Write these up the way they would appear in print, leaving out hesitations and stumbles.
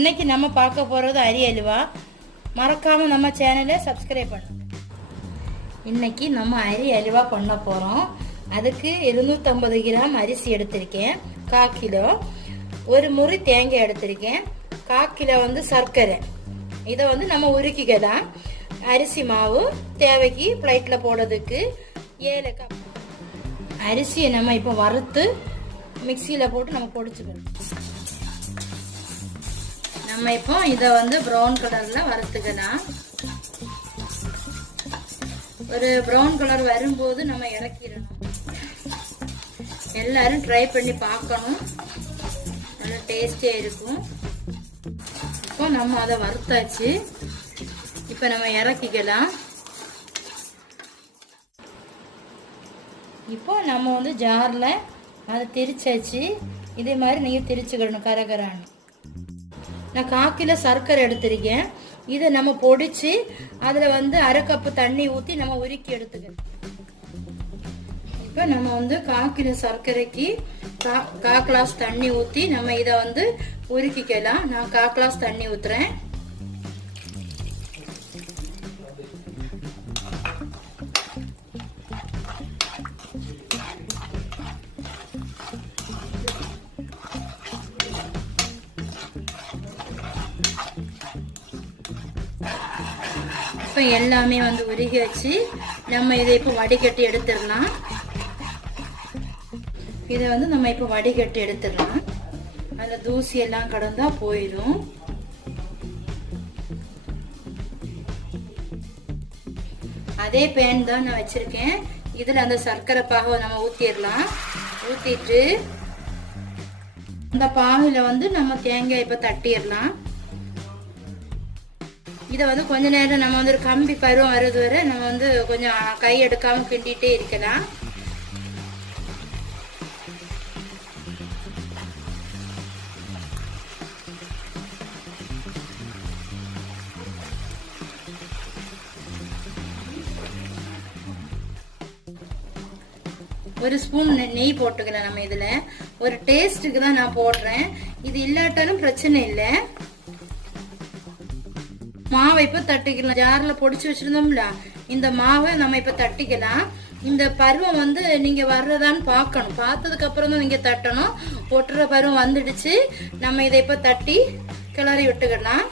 இன்னைக்கு நம்ம பார்க்க போகிறது அரி அல்வா. மறக்காமல் நம்ம சேனலை சப்ஸ்கிரைப் பண்ணுங்க. இன்னைக்கு நம்ம அரி அல்வா பண்ண போகிறோம். அதுக்கு 250 கிராம் அரிசி எடுத்திருக்கேன், 1/4 கிலோ. ஒரு முறி தேங்காய் எடுத்திருக்கேன், 1/4 கிலோ சர்க்கரை. இதை நம்ம உருக்கிக்கலாம். அரிசி மாவு தேவைக்கு பிளேட்டில் போடுறதுக்கு ஏலக்காய். அரிசியை நம்ம இப்போ வறுத்து மிக்சியில் போட்டு நம்ம பொடிச்சுக்கணும். நம்ம இப்போ இதை ப்ரௌன் கலரில் வறுத்துக்கலாம். ஒரு ப்ரௌன் கலர் வரும்போது நம்ம இறக்கிடணும். எல்லாரும் ட்ரை பண்ணி பார்க்கணும், நல்லா டேஸ்டியாக இருக்கும். இப்போ நம்ம அதை வறுத்தாச்சு. இப்போ நம்ம இறக்கிக்கலாம். இப்போ நம்ம ஜாரில் அதை திரிச்சாச்சு. இதே மாதிரி நீங்கள் திரிச்சுக்கிடணும் கரகரான்னு. நான் 1/4 கிலோ சர்க்கரை எடுத்திருக்கேன். இதை நம்ம பொடிச்சு அதில் 1/2 கப்பு தண்ணி ஊற்றி நம்ம உருக்கி எடுத்துக்கணும். இப்போ நம்ம 1/4 கிலோ சர்க்கரைக்கு 1/4 கிளாஸ் தண்ணி ஊற்றி நம்ம இதை உருக்கிக்கலாம். நான் 1/4 கிளாஸ் தண்ணி ஊற்றுறேன். இப்போ எல்லாமே உருகி வச்சு நம்ம இதை இப்போ வடிகட்டி எடுத்துடலாம். இதை நம்ம இப்போ வடிகட்டி எடுத்துடலாம். அதில் தூசி எல்லாம் கடந்தா போயிடும். அதே பேன் தான் நான் வச்சிருக்கேன். இதில் அந்த சர்க்கரை பாகை நம்ம ஊற்றிடலாம். ஊற்றிட்டு இந்த பாகில் நம்ம தேங்காய் இப்போ தட்டிடலாம். இதை கொஞ்ச நேரம் நம்ம ஒரு கம்பி பருவம் வருது வரை நம்ம கொஞ்சம் கை எடுக்காம கிண்டிகிட்டே இருக்கலாம். ஒரு ஸ்பூன் நெய் போட்டுக்கலாம். நம்ம இதுல ஒரு டேஸ்ட்டுக்கு தான் நான் போடுறேன். இது இல்லாட்டாலும் பிரச்சனை இல்லை. மாவை இப்ப தட்டிக்கலாம். ஜார்ல பொடிச்சு வச்சிருந்தோம்ல, இந்த மாவை நம்ம இப்ப தட்டிக்கலாம். இந்த பருவம் நீங்க வர்றதான்னு பார்க்கணும். பார்த்ததுக்கு அப்புறம் தான் நீங்க தட்டணும். ஒட்டுற பருவம் வந்துடுச்சு. நம்ம இதை இப்ப தட்டி கிளறி விட்டுக்கலாம்.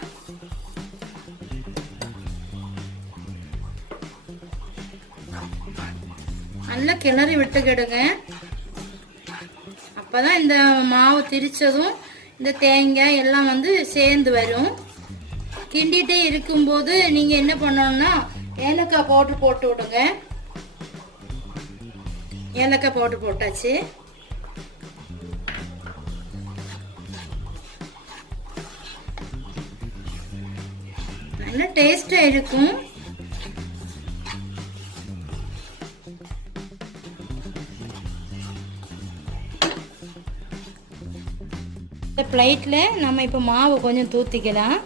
நல்லா கிளறி விட்டுக்கிடுங்க. அப்பதான் இந்த மாவு திரிச்சதும் இந்த தேங்காய் எல்லாம் சேர்ந்து வரும். கிண்டிகிட்டே இருக்கும்போது நீங்க என்ன பண்ணணும்னா ஏலக்காய் பவுடர் போட்டு விடுங்க. ஏலக்காய் பவுடர் போட்டாச்சு. நல்ல டேஸ்டா இருக்கும். இந்த பிளேட்ல நம்ம இப்ப மாவு கொஞ்சம் தூத்திக்கலாம்.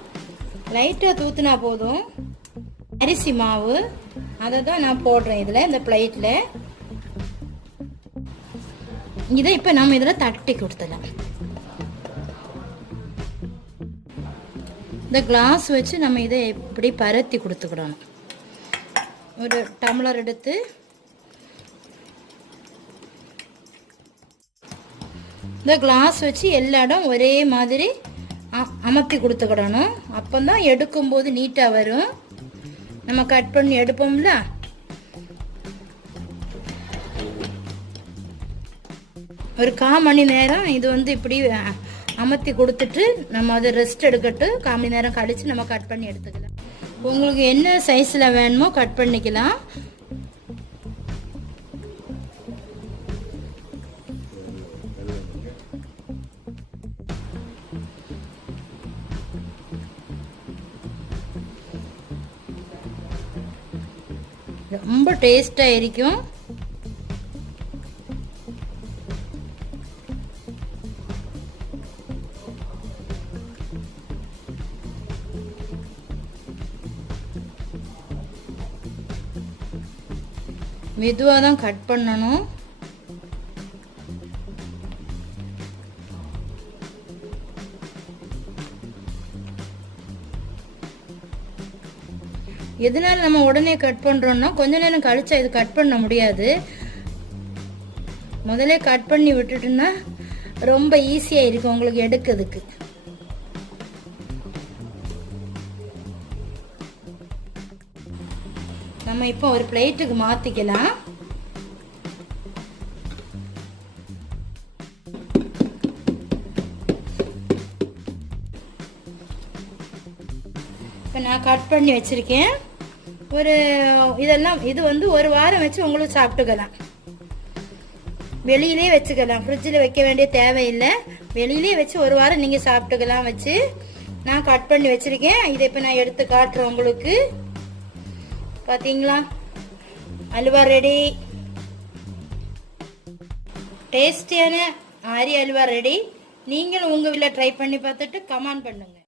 லைட்டாக தூத்துனா போதும். அரிசி மாவு அதை தான் நான் போடுறேன் இதில், இந்த பிளேட்டில். இதை இப்போ நம்ம இதில் தட்டி கொடுத்துடலாம். இந்த கிளாஸ் வச்சு நம்ம இதை இப்படி பரத்தி கொடுத்துக்கிடணும். ஒரு டம்ளர் எடுத்து இந்த கிளாஸ் வச்சு எல்லா இடம் ஒரே மாதிரி அமர்த்தி கொடுத்துக்கிடணும். அப்பந்தான் எடுக்கும்போது நீட்டா வரும். நம்ம கட் பண்ணி எடுப்போம்ல, ஒரு 1/4 மணி நேரம் இது இப்படி அமர்த்தி கொடுத்துட்டு நம்ம அதை ரெஸ்ட் எடுக்கட்டு. 1/4 மணி நேரம் கழிச்சு நம்ம கட் பண்ணி எடுத்துக்கலாம். உங்களுக்கு என்ன சைஸ்ல வேணுமோ கட் பண்ணிக்கலாம். ரொம்ப டேஸ்டா இருக்கும். மெதுவாக தான் கட் பண்ணணும். எதனால நம்ம உடனே கட் பண்றோம்னா கொஞ்ச நேரம் கழிச்சா இது கட் பண்ண முடியாது. முதல்ல கட் பண்ணி விட்டுட்டுன்னா ரொம்ப ஈஸியா இருக்கும் உங்களுக்கு எடுக்கிறதுக்கு. நம்ம இப்போ ஒரு பிளேட்டுக்கு மாத்திக்கலாம். இப்போ நான் கட் பண்ணி வச்சிருக்கேன். இது வந்து ஒரு வாரம் வச்சு உங்களுக்கு சாப்பிட்டுக்கலாம். வெளியிலே வச்சுக்கலாம், ஃப்ரிட்ஜில் வைக்க வேண்டிய தேவையில்லை. வெளியிலே வச்சு ஒரு வாரம் நீங்கள் சாப்பிட்டுக்கலாம் வச்சு. நான் கட் பண்ணி வச்சிருக்கேன். இதை இப்போ நான் எடுத்து காட்டுறேன் உங்களுக்கு. பார்த்தீங்களா, அல்வா ரெடி. டேஸ்டியான ஆரி அல்வா ரெடி. நீங்களும் உங்கள் வீட்டில் ட்ரை பண்ணி பார்த்துட்டு கமெண்ட் பண்ணுங்க.